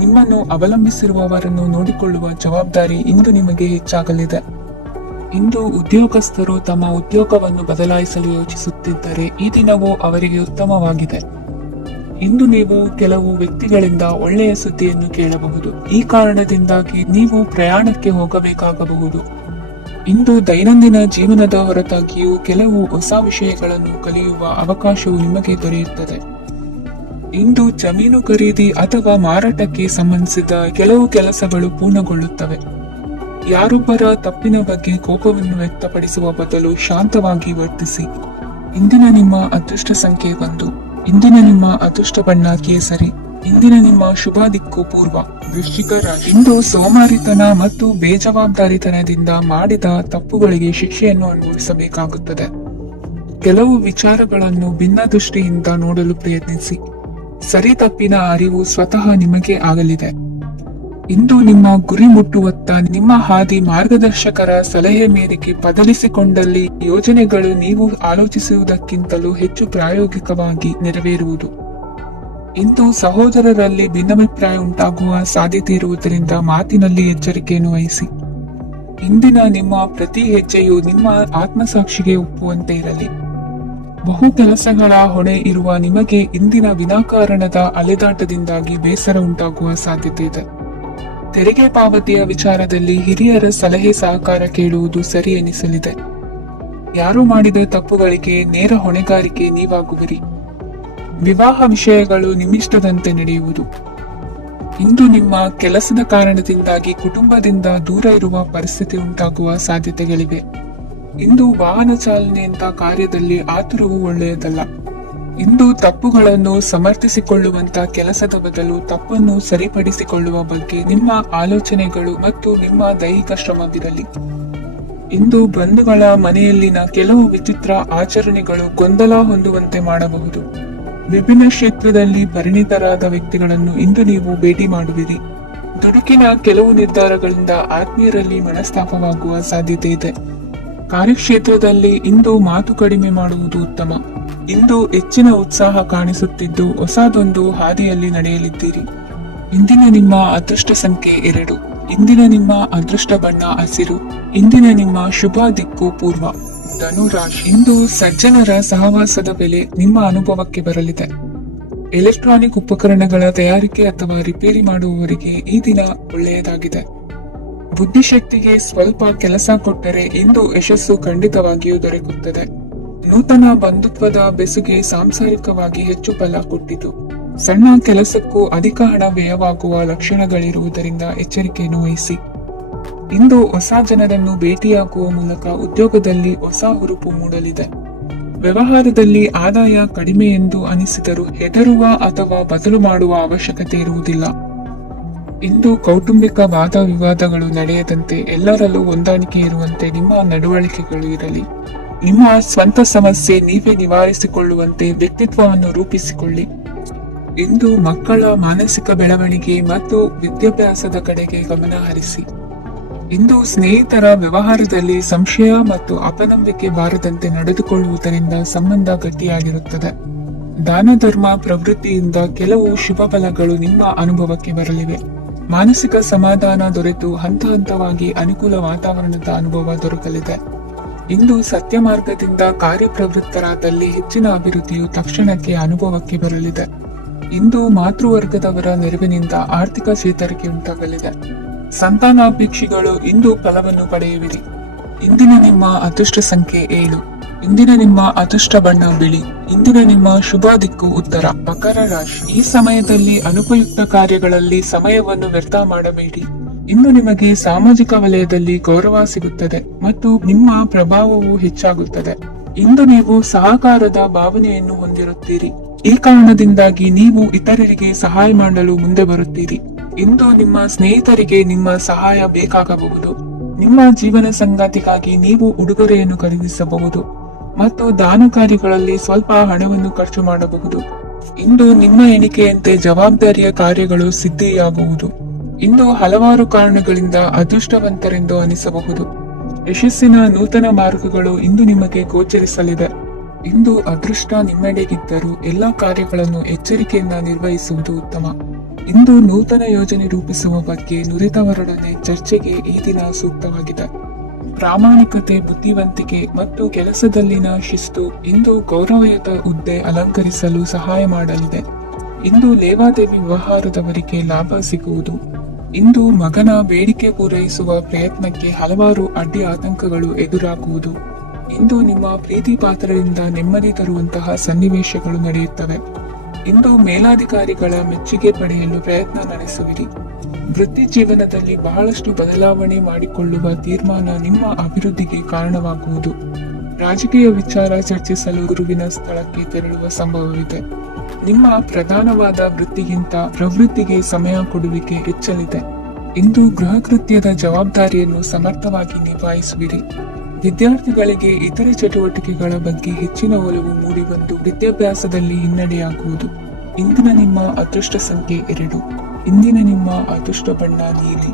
ನಿಮ್ಮನ್ನು ಅವಲಂಬಿಸಿರುವವರನ್ನು ನೋಡಿಕೊಳ್ಳುವ ಜವಾಬ್ದಾರಿ ಇಂದು ನಿಮಗೆ ಹೆಚ್ಚಾಗಲಿದೆ. ಇಂದು ಉದ್ಯೋಗಸ್ಥರು ತಮ್ಮ ಉದ್ಯೋಗವನ್ನು ಬದಲಾಯಿಸಲು ಯೋಚಿಸುತ್ತಿದ್ದರೆ ಈ ದಿನವೂ ಅವರಿಗೆ ಉತ್ತಮವಾಗಿದೆ. ಇಂದು ನೀವು ಕೆಲವು ವ್ಯಕ್ತಿಗಳಿಂದ ಒಳ್ಳೆಯ ಸುದ್ದಿಯನ್ನು ಕೇಳಬಹುದು. ಈ ಕಾರಣದಿಂದಾಗಿ ನೀವು ಪ್ರಯಾಣಕ್ಕೆ ಹೋಗಬೇಕಾಗಬಹುದು. ಇಂದು ದೈನಂದಿನ ಜೀವನದ ಹೊರತಾಗಿಯೂ ಕೆಲವು ಹೊಸ ವಿಷಯಗಳನ್ನು ಕಲಿಯುವ ಅವಕಾಶವು ನಿಮಗೆ ದೊರೆಯುತ್ತದೆ. ಇಂದು ಜಮೀನು ಖರೀದಿ ಅಥವಾ ಮಾರಾಟಕ್ಕೆ ಸಂಬಂಧಿಸಿದ ಕೆಲವು ಕೆಲಸಗಳು ಪೂರ್ಣಗೊಳ್ಳುತ್ತವೆ. ಯಾರೊಬ್ಬರ ತಪ್ಪಿನ ಬಗ್ಗೆ ಕೋಪವನ್ನು ವ್ಯಕ್ತಪಡಿಸುವ ಬದಲು ಶಾಂತವಾಗಿ ವರ್ತಿಸಿ. ಇಂದಿನ ನಿಮ್ಮ ಅದೃಷ್ಟ ಸಂಖ್ಯೆ 1. ಇಂದಿನ ನಿಮ್ಮ ಅದೃಷ್ಟ ಬಣ್ಣ ಕೇಸರಿ. ಇಂದಿನ ನಿಮ್ಮ ಶುಭ ದಿಕ್ಕು ಪೂರ್ವ. ವೃಶ್ಚಿಕ ರಾಶಿ. ಇಂದು ಸೋಮಾರಿತನ ಮತ್ತು ಬೇಜವಾಬ್ದಾರಿತನದಿಂದ ಮಾಡಿದ ತಪ್ಪುಗಳಿಗೆ ಶಿಕ್ಷೆಯನ್ನು ಅನುಭವಿಸಬೇಕಾಗುತ್ತದೆ. ಕೆಲವು ವಿಚಾರಗಳನ್ನು ಭಿನ್ನ ದೃಷ್ಟಿಯಿಂದ ನೋಡಲು ಪ್ರಯತ್ನಿಸಿ. ಸರಿ ತಪ್ಪಿನ ಅರಿವು ಸ್ವತಃ ನಿಮಗೆ ಆಗಲಿದೆ. ಇಂದು ನಿಮ್ಮ ಗುರಿ ಮುಟ್ಟುವತ್ತ ನಿಮ್ಮ ಹಾದಿ ಮಾರ್ಗದರ್ಶಕರ ಸಲಹೆ ಮೇರೆಗೆ ಬದಲಿಸಿಕೊಂಡಲ್ಲಿ ಯೋಜನೆಗಳು ನೀವು ಆಲೋಚಿಸುವುದಕ್ಕಿಂತಲೂ ಹೆಚ್ಚು ಪ್ರಾಯೋಗಿಕವಾಗಿ ನೆರವೇರುವುದು. ಇಂದು ಸಹೋದರರಲ್ಲಿ ಭಿನ್ನಾಭಿಪ್ರಾಯ ಉಂಟಾಗುವ ಸಾಧ್ಯತೆ ಇರುವುದರಿಂದ ಮಾತಿನಲ್ಲಿ ಎಚ್ಚರಿಕೆಯನ್ನು ವಹಿಸಿ. ಇಂದಿನ ನಿಮ್ಮ ಪ್ರತಿ ಹೆಜ್ಜೆಯು ನಿಮ್ಮ ಆತ್ಮಸಾಕ್ಷಿಗೆ ಒಪ್ಪುವಂತೆ ಇರಲಿ. ಬಹು ಕೆಲಸಗಳ ಹೊಣೆ ಇರುವ ನಿಮಗೆ ಇಂದಿನ ವಿನಾಕಾರಣದ ಅಲೆದಾಟದಿಂದಾಗಿ ಬೇಸರ ಉಂಟಾಗುವ ಸಾಧ್ಯತೆ ಇದೆ. ತೆರಿಗೆ ಪಾವತಿಯ ವಿಚಾರದಲ್ಲಿ ಹಿರಿಯರ ಸಲಹೆ ಸಹಕಾರ ಕೇಳುವುದು ಸರಿ ಎನಿಸಲಿದೆ. ಯಾರು ಮಾಡಿದ ತಪ್ಪುಗಳಿಗೆ ನೇರ ಹೊಣೆಗಾರಿಕೆ ನೀವಾಗುವಿರಿ. ವಿವಾಹ ವಿಷಯಗಳು ನಿಮ್ಮಿಷ್ಟದಂತೆ ನಡೆಯುವುದು. ಇಂದು ನಿಮ್ಮ ಕೆಲಸದ ಕಾರಣದಿಂದಾಗಿ ಕುಟುಂಬದಿಂದ ದೂರ ಇರುವ ಪರಿಸ್ಥಿತಿ ಉಂಟಾಗುವ ಸಾಧ್ಯತೆಗಳಿವೆ. ಇಂದು ವಾಹನ ಚಾಲನೆಯಿಂದ ಕಾರ್ಯದಲ್ಲಿ ಆತುರವು ಒಳ್ಳೆಯದಲ್ಲ. ಇಂದು ತಪ್ಪುಗಳನ್ನು ಸಮರ್ಥಿಸಿಕೊಳ್ಳುವಂತ ಕೆಲಸದ ಬದಲು ತಪ್ಪನ್ನು ಸರಿಪಡಿಸಿಕೊಳ್ಳುವ ಬಗ್ಗೆ ನಿಮ್ಮ ಆಲೋಚನೆಗಳು ಮತ್ತು ನಿಮ್ಮ ದೈಹಿಕ ಶ್ರಮವಿರಲಿ. ಇಂದು ಬಂಧುಗಳ ಮನೆಯಲ್ಲಿನ ಕೆಲವು ವಿಚಿತ್ರ ಆಚರಣೆಗಳು ಗೊಂದಲ ಹೊಂದುವಂತೆ ಮಾಡಬಹುದು. ವಿಭಿನ್ನ ಕ್ಷೇತ್ರದಲ್ಲಿ ಪರಿಣಿತರಾದ ವ್ಯಕ್ತಿಗಳನ್ನು ಇಂದು ನೀವು ಭೇಟಿ ಮಾಡುವಿರಿ. ದುಡುಕಿನ ಕೆಲವು ನಿರ್ಧಾರಗಳಿಂದ ಆತ್ಮೀಯರಲ್ಲಿ ಮನಸ್ತಾಪವಾಗುವ ಸಾಧ್ಯತೆ ಇದೆ. ಕಾರ್ಯಕ್ಷೇತ್ರದಲ್ಲಿ ಇಂದು ಮಾತು ಕಡಿಮೆ ಮಾಡುವುದು ಉತ್ತಮ. ಇಂದು ಹೆಚ್ಚಿನ ಉತ್ಸಾಹ ಕಾಣಿಸುತ್ತಿದ್ದು ಹೊಸದೊಂದು ಹಾದಿಯಲ್ಲಿ ನಡೆಯಲಿದ್ದೀರಿ. ಇಂದಿನ ನಿಮ್ಮ ಅದೃಷ್ಟ ಸಂಖ್ಯೆ 2. ಇಂದಿನ ನಿಮ್ಮ ಅದೃಷ್ಟ ಬಣ್ಣ ಹಸಿರು. ಇಂದಿನ ನಿಮ್ಮ ಶುಭ ದಿಕ್ಕು ಪೂರ್ವ. ಧನುರಾಶಿ. ಇಂದು ಸಜ್ಜನರ ಸಹವಾಸದ ಬೆಲೆ ನಿಮ್ಮ ಅನುಭವಕ್ಕೆ ಬರಲಿದೆ. ಎಲೆಕ್ಟ್ರಾನಿಕ್ ಉಪಕರಣಗಳ ತಯಾರಿಕೆ ಅಥವಾ ರಿಪೇರಿ ಮಾಡುವವರಿಗೆ ಈ ದಿನ ಒಳ್ಳೆಯದಾಗಿದೆ. ಬುದ್ಧಿಶಕ್ತಿಗೆ ಸ್ವಲ್ಪ ಕೆಲಸ ಕೊಟ್ಟರೆ ಇಂದು ಯಶಸ್ಸು ಖಂಡಿತವಾಗಿಯೂ ದೊರಕುತ್ತದೆ. ನೂತನ ಬಂಧುತ್ವದ ಬೆಸುಗೆ ಸಾಂಸಾರಿಕವಾಗಿ ಹೆಚ್ಚು ಫಲ ಕೊಟ್ಟಿತು. ಸಣ್ಣ ಕೆಲಸಕ್ಕೂ ಅಧಿಕ ಹಣ ವ್ಯಯವಾಗುವ ಲಕ್ಷಣಗಳಿರುವುದರಿಂದ ಎಚ್ಚರಿಕೆಯನ್ನು ವಹಿಸಿ. ಇಂದು ಹೊಸ ಜನರನ್ನು ಭೇಟಿಯಾಗುವ ಮೂಲಕ ಉದ್ಯೋಗದಲ್ಲಿ ಹೊಸ ಹುರುಪು ಮೂಡಲಿದೆ. ವ್ಯವಹಾರದಲ್ಲಿ ಆದಾಯ ಕಡಿಮೆ ಎಂದು ಅನಿಸಿದರೂ ಹೆದರುವ ಅಥವಾ ಬದಲು ಮಾಡುವ ಅವಶ್ಯಕತೆ ಇರುವುದಿಲ್ಲ. ಇಂದು ಕೌಟುಂಬಿಕ ವಾದ ವಿವಾದಗಳು ನಡೆಯದಂತೆ ಎಲ್ಲರಲ್ಲೂ ಹೊಂದಾಣಿಕೆ ಇರುವಂತೆ ನಿಮ್ಮ ನಡವಳಿಕೆಗಳು ಇರಲಿ. ನಿಮ್ಮ ಸ್ವಂತ ಸಮಸ್ಯೆ ನೀವೇ ನಿವಾರಿಸಿಕೊಳ್ಳುವಂತೆ ವ್ಯಕ್ತಿತ್ವವನ್ನು ರೂಪಿಸಿಕೊಳ್ಳಿ. ಇಂದು ಮಕ್ಕಳ ಮಾನಸಿಕ ಬೆಳವಣಿಗೆ ಮತ್ತು ವಿದ್ಯಾಭ್ಯಾಸದ ಕಡೆಗೆ ಗಮನ ಹರಿಸಿ. ಇಂದು ಸ್ನೇಹಿತರ ವ್ಯವಹಾರದಲ್ಲಿ ಸಂಶಯ ಮತ್ತು ಅಪನಂಬಿಕೆ ಬಾರದಂತೆ ನಡೆದುಕೊಳ್ಳುವುದರಿಂದ ಸಂಬಂಧ ಗಟ್ಟಿಯಾಗಿರುತ್ತದೆ. ದಾನ ಧರ್ಮ ಪ್ರವೃತ್ತಿಯಿಂದ ಕೆಲವು ಶುಭ ಫಲಗಳು ನಿಮ್ಮ ಅನುಭವಕ್ಕೆ ಬರಲಿವೆ. ಮಾನಸಿಕ ಸಮಾಧಾನ ದೊರೆತು ಹಂತ ಹಂತವಾಗಿ ಅನುಕೂಲ ವಾತಾವರಣದ ಅನುಭವ ದೊರಕಲಿದೆ. ಇಂದು ಸತ್ಯ ಮಾರ್ಗದಿಂದ ಕಾರ್ಯಪ್ರವೃತ್ತರಾದಲ್ಲಿ ಹೆಚ್ಚಿನ ಅಭಿವೃದ್ಧಿಯು ತಕ್ಷಣಕ್ಕೆ ಅನುಭವಕ್ಕೆ ಬರಲಿದೆ. ಇಂದು ಮಾತೃವರ್ಗದವರ ನೆರವಿನಿಂದ ಆರ್ಥಿಕ ಚೇತರಿಕೆ ಉಂಟಾಗಲಿದೆ. ಸಂತಾನಾಪೇಕ್ಷಿಗಳು ಇಂದು ಫಲವನ್ನು ಪಡೆಯುವಿರಿ. ಇಂದಿನ ನಿಮ್ಮ ಅದೃಷ್ಟ ಸಂಖ್ಯೆ 7. ಇಂದಿನ ನಿಮ್ಮ ಅದೃಷ್ಟ ಬಣ್ಣ ಬಿಳಿ. ಇಂದಿನ ನಿಮ್ಮ ಶುಭ ದಿಕ್ಕು ಉತ್ತರ. ಮಕರ ರಾಶಿ. ಈ ಸಮಯದಲ್ಲಿ ಅನುಪಯುಕ್ತ ಕಾರ್ಯಗಳಲ್ಲಿ ಸಮಯವನ್ನು ವ್ಯರ್ಥ ಮಾಡಬೇಡಿ. ಇಂದು ನಿಮಗೆ ಸಾಮಾಜಿಕ ವಲಯದಲ್ಲಿ ಗೌರವ ಸಿಗುತ್ತದೆ ಮತ್ತು ನಿಮ್ಮ ಪ್ರಭಾವವು ಹೆಚ್ಚಾಗುತ್ತದೆ. ಇಂದು ನೀವು ಸಹಕಾರದ ಭಾವನೆಯನ್ನು ಹೊಂದಿರುತ್ತೀರಿ. ಈ ಕಾರಣದಿಂದಾಗಿ ನೀವು ಇತರರಿಗೆ ಸಹಾಯ ಮಾಡಲು ಮುಂದೆ ಬರುತ್ತೀರಿ. ಇಂದು ನಿಮ್ಮ ಸ್ನೇಹಿತರಿಗೆ ನಿಮ್ಮ ಸಹಾಯ ಬೇಕಾಗಬಹುದು. ನಿಮ್ಮ ಜೀವನ ಸಂಗಾತಿಗಾಗಿ ನೀವು ಉಡುಗೊರೆಯನ್ನು ಖರೀದಿಸಬಹುದು ಮತ್ತು ದಾನ ಕಾರ್ಯಗಳಲ್ಲಿ ಸ್ವಲ್ಪ ಹಣವನ್ನು ಖರ್ಚು ಮಾಡಬಹುದು. ಇಂದು ನಿಮ್ಮ ಎಣಿಕೆಯಂತೆ ಜವಾಬ್ದಾರಿಯ ಕಾರ್ಯಗಳು ಸಿದ್ಧಿಯಾಗುವುದು. ಇಂದು ಹಲವಾರು ಕಾರಣಗಳಿಂದ ಅದೃಷ್ಟವಂತರೆಂದು ಅನಿಸಬಹುದು. ಯಶಸ್ಸಿನ ನೂತನ ಮಾರ್ಗಗಳು ಇಂದು ನಿಮಗೆ ಗೋಚರಿಸಲಿದೆ. ಇಂದು ಅದೃಷ್ಟ ನಿಮ್ಮೆಡೆಗಿದ್ದರೂ ಎಲ್ಲಾ ಕಾರ್ಯಗಳನ್ನು ಎಚ್ಚರಿಕೆಯಿಂದ ನಿರ್ವಹಿಸುವುದು ಉತ್ತಮ. ಇಂದು ನೂತನ ಯೋಜನೆ ರೂಪಿಸುವ ಬಗ್ಗೆ ನುರಿತವರೊಡನೆ ಚರ್ಚೆಗೆ ಈ ದಿನ ಸೂಕ್ತವಾಗಿದೆ. ಪ್ರಾಮಾಣಿಕತೆ, ಬುದ್ಧಿವಂತಿಕೆ ಮತ್ತು ಕೆಲಸದಲ್ಲಿನ ಶಿಸ್ತು ಇಂದು ಗೌರವಯುತ ಹುದ್ದೆ ಅಲಂಕರಿಸಲು ಸಹಾಯ ಮಾಡಲಿದೆ. ಇಂದು ಲೇವಾದೇವಿ ವ್ಯವಹಾರದವರಿಗೆ ಲಾಭ ಸಿಗುವುದು. ಇಂದು ಮಗನ ಬೇಡಿಕೆ ಪೂರೈಸುವ ಪ್ರಯತ್ನಕ್ಕೆ ಹಲವಾರು ಅಡ್ಡಿ ಆತಂಕಗಳು ಎದುರಾಗುವುದು. ಇಂದು ನಿಮ್ಮ ಪ್ರೀತಿ ಪಾತ್ರರಿಂದ ನೆಮ್ಮದಿ ತರುವಂತಹ ಸನ್ನಿವೇಶಗಳು ನಡೆಯುತ್ತವೆ. ಇಂದು ಮೇಲಾಧಿಕಾರಿಗಳ ಮೆಚ್ಚುಗೆ ಪಡೆಯಲು ಪ್ರಯತ್ನ ನಡೆಸುವಿರಿ. ವೃತ್ತಿ ಜೀವನದಲ್ಲಿ ಬಹಳಷ್ಟು ಬದಲಾವಣೆ ಮಾಡಿಕೊಳ್ಳುವ ತೀರ್ಮಾನ ನಿಮ್ಮ ಅಭಿವೃದ್ಧಿಗೆ ಕಾರಣವಾಗುವುದು. ರಾಜಕೀಯ ವಿಚಾರ ಚರ್ಚಿಸಲು ಗುರುವಿನ ಸ್ಥಳಕ್ಕೆ ತೆರಳುವ ಸಂಭವವಿದೆ. ನಿಮ್ಮ ಪ್ರಧಾನವಾದ ವೃತ್ತಿಗಿಂತ ಪ್ರವೃತ್ತಿಗೆ ಸಮಯ ಕೊಡುವಿಕೆ ಹೆಚ್ಚಲಿದೆ. ಇಂದು ಗೃಹ ಕೃತ್ಯದ ಜವಾಬ್ದಾರಿಯನ್ನು ಸಮರ್ಥವಾಗಿ ನಿಭಾಯಿಸುವಿರಿ. ವಿದ್ಯಾರ್ಥಿಗಳಿಗೆ ಇತರೆ ಚಟುವಟಿಕೆಗಳ ಬಗ್ಗೆ ಹೆಚ್ಚಿನ ಒಲವು ಮೂಡಿಬಂದು ವಿದ್ಯಾಭ್ಯಾಸದಲ್ಲಿ ಹಿನ್ನಡೆಯಾಗುವುದು. ಇಂದಿನ ನಿಮ್ಮ ಅದೃಷ್ಟ ಸಂಖ್ಯೆ 2. ಇಂದಿನ ನಿಮ್ಮ ಅದೃಷ್ಟ ಬಣ್ಣ ನೀಲಿ.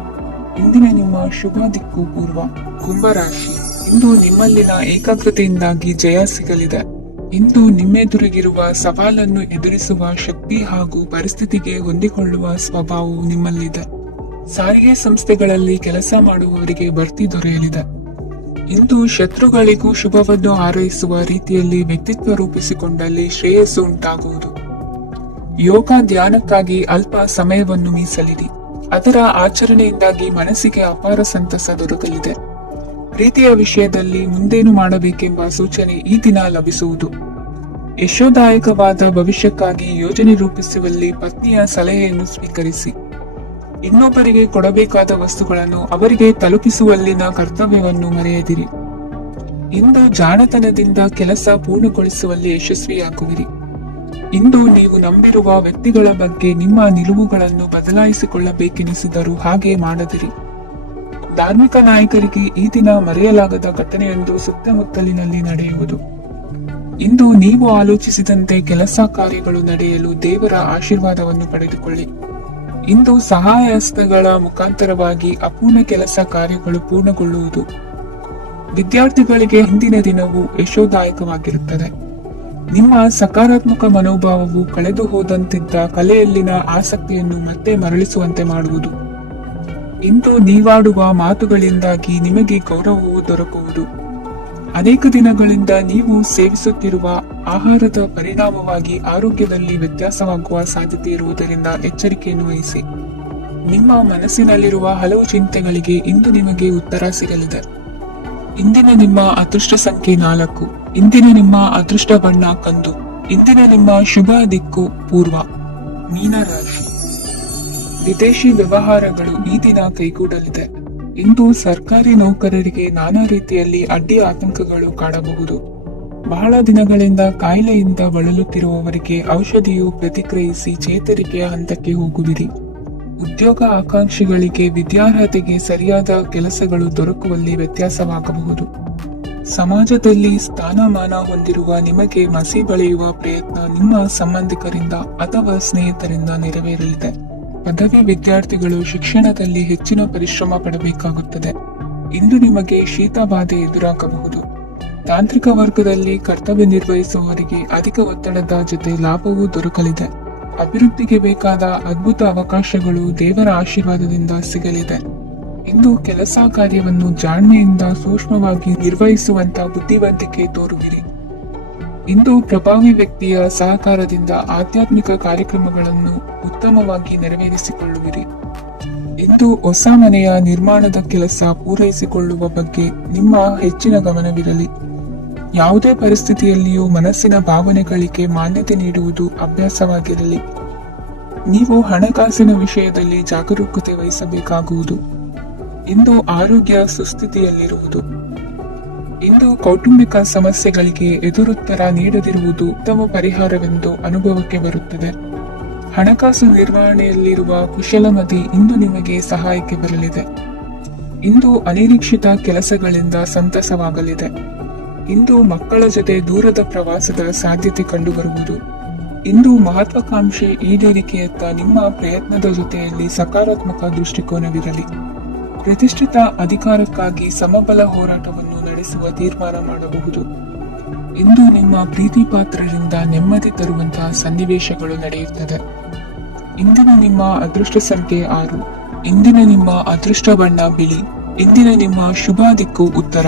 ಇಂದಿನ ನಿಮ್ಮ ಶುಭ ದಿಕ್ಕು ಪೂರ್ವ. ಕುಂಭರಾಶಿ. ಇಂದು ನಿಮ್ಮಲ್ಲಿನ ಏಕಾಗ್ರತೆಯಿಂದಾಗಿ ಜಯ ಸಿಗಲಿದೆ. ಇಂದು ನಿಮ್ಮೆದುರಿಗಿರುವ ಸವಾಲನ್ನು ಎದುರಿಸುವ ಶಕ್ತಿ ಹಾಗೂ ಪರಿಸ್ಥಿತಿಗೆ ಹೊಂದಿಕೊಳ್ಳುವ ಸ್ವಭಾವವು ನಿಮ್ಮಲ್ಲಿದೆ. ಸಾರಿಗೆ ಸಂಸ್ಥೆಗಳಲ್ಲಿ ಕೆಲಸ ಮಾಡುವವರಿಗೆ ಬಡ್ತಿ ದೊರೆಯಲಿದೆ. ಇಂದು ಶತ್ರುಗಳಿಗೂ ಶುಭವನ್ನು ಹಾರೈಸುವ ರೀತಿಯಲ್ಲಿ ವ್ಯಕ್ತಿತ್ವ ರೂಪಿಸಿಕೊಂಡಲ್ಲಿ ಶ್ರೇಯಸ್ಸು ಉಂಟಾಗುವುದು. ಯೋಗ ಧ್ಯಾನಕ್ಕಾಗಿ ಅಲ್ಪ ಸಮಯವನ್ನು ಮೀಸಲಿಡಿ. ಅದರ ಆಚರಣೆಯಿಂದಾಗಿ ಮನಸ್ಸಿಗೆ ಅಪಾರ ಸಂತಸ ದೊರಕಲಿದೆ. ಪ್ರೀತಿಯ ವಿಷಯದಲ್ಲಿ ಮುಂದೇನು ಮಾಡಬೇಕೆಂಬ ಸೂಚನೆ ಈ ದಿನ ಲಭಿಸುವುದು. ಯಶೋದಾಯಕವಾದ ಭವಿಷ್ಯಕ್ಕಾಗಿ ಯೋಜನೆ ರೂಪಿಸುವಲ್ಲಿ ಪತ್ನಿಯ ಸಲಹೆಯನ್ನು ಸ್ವೀಕರಿಸಿ. ಇನ್ನೊಬ್ಬರಿಗೆ ಕೊಡಬೇಕಾದ ವಸ್ತುಗಳನ್ನು ಅವರಿಗೆ ತಲುಪಿಸುವಲ್ಲಿನ ಕರ್ತವ್ಯವನ್ನು ಮರೆಯದಿರಿ. ಇಂದು ಜಾಣತನದಿಂದ ಕೆಲಸ ಪೂರ್ಣಗೊಳಿಸುವಲ್ಲಿ ಯಶಸ್ವಿಯಾಗುವಿರಿ. ಇಂದು ನೀವು ನಂಬಿರುವ ವ್ಯಕ್ತಿಗಳ ಬಗ್ಗೆ ನಿಮ್ಮ ನಿಲುವುಗಳನ್ನು ಬದಲಾಯಿಸಿಕೊಳ್ಳಬೇಕೆನಿಸಿದರೂ ಹಾಗೆ ಮಾಡದಿರಿ. ಧಾರ್ಮಿಕ ನಾಯಕರಿಗೆ ಈ ದಿನ ಮರೆಯಲಾಗದ ಘಟನೆಯೊಂದು ಸುತ್ತಮುತ್ತಲಿನಲ್ಲಿ ನಡೆಯುವುದು. ಇಂದು ನೀವು ಆಲೋಚಿಸಿದಂತೆ ಕೆಲಸ ಕಾರ್ಯಗಳು ನಡೆಯಲು ದೇವರ ಆಶೀರ್ವಾದವನ್ನು ಪಡೆದುಕೊಳ್ಳಿ. ಇಂದು ಸಹಾಯ ಹಸ್ತಗಳ ಮುಖಾಂತರವಾಗಿ ಅಪೂರ್ಣ ಕೆಲಸ ಕಾರ್ಯಗಳು ಪೂರ್ಣಗೊಳ್ಳುವುದು. ವಿದ್ಯಾರ್ಥಿಗಳಿಗೆ ಇಂದಿನ ದಿನವು ಯಶೋದಾಯಕವಾಗಿರುತ್ತದೆ. ನಿಮ್ಮ ಸಕಾರಾತ್ಮಕ ಮನೋಭಾವವು ಕಳೆದು ಹೋದಂತಿದ್ದ ಕಲೆಯಲ್ಲಿನ ಆಸಕ್ತಿಯನ್ನು ಮತ್ತೆ ಮರಳಿಸುವಂತೆ ಮಾಡುವುದು. ಇಂದು ನೀವಾಡುವ ಮಾತುಗಳಿಂದಾಗಿ ನಿಮಗೆ ಗೌರವವು ದೊರಕುವುದು. ಅನೇಕ ದಿನಗಳಿಂದ ನೀವು ಸೇವಿಸುತ್ತಿರುವ ಆಹಾರದ ಪರಿಣಾಮವಾಗಿ ಆರೋಗ್ಯದಲ್ಲಿ ವ್ಯತ್ಯಾಸವಾಗುವ ಸಾಧ್ಯತೆ ಇರುವುದರಿಂದ ಎಚ್ಚರಿಕೆಯನ್ನು ವಹಿಸಿ. ನಿಮ್ಮ ಮನಸ್ಸಿನಲ್ಲಿರುವ ಹಲವು ಚಿಂತೆಗಳಿಗೆ ಇಂದು ನಿಮಗೆ ಉತ್ತರ ಸಿಗಲಿದೆ. ಇಂದಿನ ನಿಮ್ಮ ಅದೃಷ್ಟ ಸಂಖ್ಯೆ 4. ಇಂದಿನ ನಿಮ್ಮ ಅದೃಷ್ಟ ಬಣ್ಣ ಕಂದು. ಇಂದಿನ ನಿಮ್ಮ ಶುಭ ದಿಕ್ಕು ಪೂರ್ವ. ಮೀನರಾಶಿ. ವಿದೇಶಿ ವ್ಯವಹಾರಗಳು ಈ ದಿನ ಕೈಗೂಡಲಿದೆ. ಇಂದು ಸರ್ಕಾರಿ ನೌಕರರಿಗೆ ನಾನಾ ರೀತಿಯಲ್ಲಿ ಅಡ್ಡಿ ಆತಂಕಗಳು ಕಾಡಬಹುದು. ಬಹಳ ದಿನಗಳಿಂದ ಕಾಯಿಲೆಯಿಂದ ಬಳಲುತ್ತಿರುವವರಿಗೆ ಔಷಧಿಯು ಪ್ರತಿಕ್ರಿಯಿಸಿ ಚೇತರಿಕೆಯ ಹಂತಕ್ಕೆ ಹೋಗುವಿರಿ. ಉದ್ಯೋಗ ಆಕಾಂಕ್ಷಿಗಳಿಗೆ ವಿದ್ಯಾರ್ಹತೆಗೆ ಸರಿಯಾದ ಕೆಲಸಗಳು ದೊರಕುವಲ್ಲಿ ವ್ಯತ್ಯಾಸವಾಗಬಹುದು. ಸಮಾಜದಲ್ಲಿ ಸ್ಥಾನಮಾನ ಹೊಂದಿರುವ ನಿಮಗೆ ಮಸಿ ಬಳಿಯುವ ಪ್ರಯತ್ನ ನಿಮ್ಮ ಸಂಬಂಧಿಕರಿಂದ ಅಥವಾ ಸ್ನೇಹಿತರಿಂದ ನೆರವೇರಲಿದೆ. ಪದವಿ ವಿದ್ಯಾರ್ಥಿಗಳು ಶಿಕ್ಷಣದಲ್ಲಿ ಹೆಚ್ಚಿನ ಪರಿಶ್ರಮ ಪಡಬೇಕಾಗುತ್ತದೆ. ಇಂದು ನಿಮಗೆ ಶೀತ ಬಾಧೆ ಎದುರಾಗಬಹುದು. ತಾಂತ್ರಿಕ ವರ್ಗದಲ್ಲಿ ಕರ್ತವ್ಯ ನಿರ್ವಹಿಸುವವರಿಗೆ ಅಧಿಕ ಒತ್ತಡದ ಜೊತೆ ಲಾಭವೂ ದೊರಕಲಿದೆ. ಅಭಿವೃದ್ಧಿಗೆ ಬೇಕಾದ ಅದ್ಭುತ ಅವಕಾಶಗಳು ದೇವರ ಆಶೀರ್ವಾದದಿಂದ ಸಿಗಲಿದೆ. ಇಂದು ಕೆಲಸ ಕಾರ್ಯವನ್ನು ಜಾಣ್ಮೆಯಿಂದ ಸೂಕ್ಷ್ಮವಾಗಿ ನಿರ್ವಹಿಸುವಂತ ಬುದ್ಧಿವಂತಿಕೆ ತೋರುವಿರಿ. ಇಂದು ಪ್ರಭಾವಿ ವ್ಯಕ್ತಿಯ ಸಹಕಾರದಿಂದ ಆಧ್ಯಾತ್ಮಿಕ ಕಾರ್ಯಕ್ರಮಗಳನ್ನು ಉತ್ತಮವಾಗಿ ನೆರವೇರಿಸಿಕೊಳ್ಳುವಿರಿ. ಇಂದು ಹೊಸ ಮನೆಯ ನಿರ್ಮಾಣದ ಕೆಲಸ ಪೂರೈಸಿಕೊಳ್ಳುವ ಬಗ್ಗೆ ನಿಮ್ಮ ಹೆಚ್ಚಿನ ಗಮನವಿರಲಿ. ಯಾವುದೇ ಪರಿಸ್ಥಿತಿಯಲ್ಲಿಯೂ ಮನಸ್ಸಿನ ಭಾವನೆಗಳಿಗೆ ಮಾನ್ಯತೆ ನೀಡುವುದು ಅಭ್ಯಾಸವಾಗಿರಲಿ. ನೀವು ಹಣಕಾಸಿನ ವಿಷಯದಲ್ಲಿ ಜಾಗರೂಕತೆ ವಹಿಸಬೇಕಾಗುವುದು. ಇಂದು ಆರೋಗ್ಯ ಸುಸ್ಥಿತಿಯಲ್ಲಿರುವುದು. ಇಂದು ಕೌಟುಂಬಿಕ ಸಮಸ್ಯೆಗಳಿಗೆ ಎದುರುತ್ತರ ನೀಡದಿರುವುದು ಉತ್ತಮ ಪರಿಹಾರವೆಂದು ಅನುಭವಕ್ಕೆ ಬರುತ್ತದೆ. ಹಣಕಾಸು ನಿರ್ವಹಣೆಯಲ್ಲಿರುವ ಕುಶಲಮತಿ ಇಂದು ನಿಮಗೆ ಸಹಾಯಕ್ಕೆ ಬರಲಿದೆ. ಇಂದು ಅನಿರೀಕ್ಷಿತ ಕೆಲಸಗಳಿಂದ ಸಂತಸವಾಗಲಿದೆ. ಇಂದು ಮಕ್ಕಳ ಜೊತೆ ದೂರದ ಪ್ರವಾಸದ ಸಾಧ್ಯತೆ ಕಂಡುಬರುವುದು. ಇಂದು ಮಹತ್ವಾಕಾಂಕ್ಷೆ ಈಡೇರಿಕೆಯತ್ತ ನಿಮ್ಮ ಪ್ರಯತ್ನದ ಜೊತೆಯಲ್ಲಿ ಸಕಾರಾತ್ಮಕ ದೃಷ್ಟಿಕೋನವಿರಲಿ. ಪ್ರತಿಷ್ಠಿತ ಅಧಿಕಾರಕ್ಕಾಗಿ ಸಮಬಲ ಹೋರಾಟವನ್ನು ನಡೆಸುವ ತೀರ್ಮಾನ ಮಾಡಬಹುದು. ಇಂದು ನಿಮ್ಮ ಪ್ರೀತಿ ಪಾತ್ರರಿಂದ ನೆಮ್ಮದಿ ತರುವಂತಹ ಸನ್ನಿವೇಶಗಳು ನಡೆಯುತ್ತದೆ. ಇಂದಿನ ನಿಮ್ಮ ಅದೃಷ್ಟ ಸಂಖ್ಯೆ 6. ಇಂದಿನ ನಿಮ್ಮ ಅದೃಷ್ಟ ಬಣ್ಣ ಬಿಳಿ. ಇಂದಿನ ನಿಮ್ಮ ಶುಭ ದಿಕ್ಕು ಉತ್ತರ.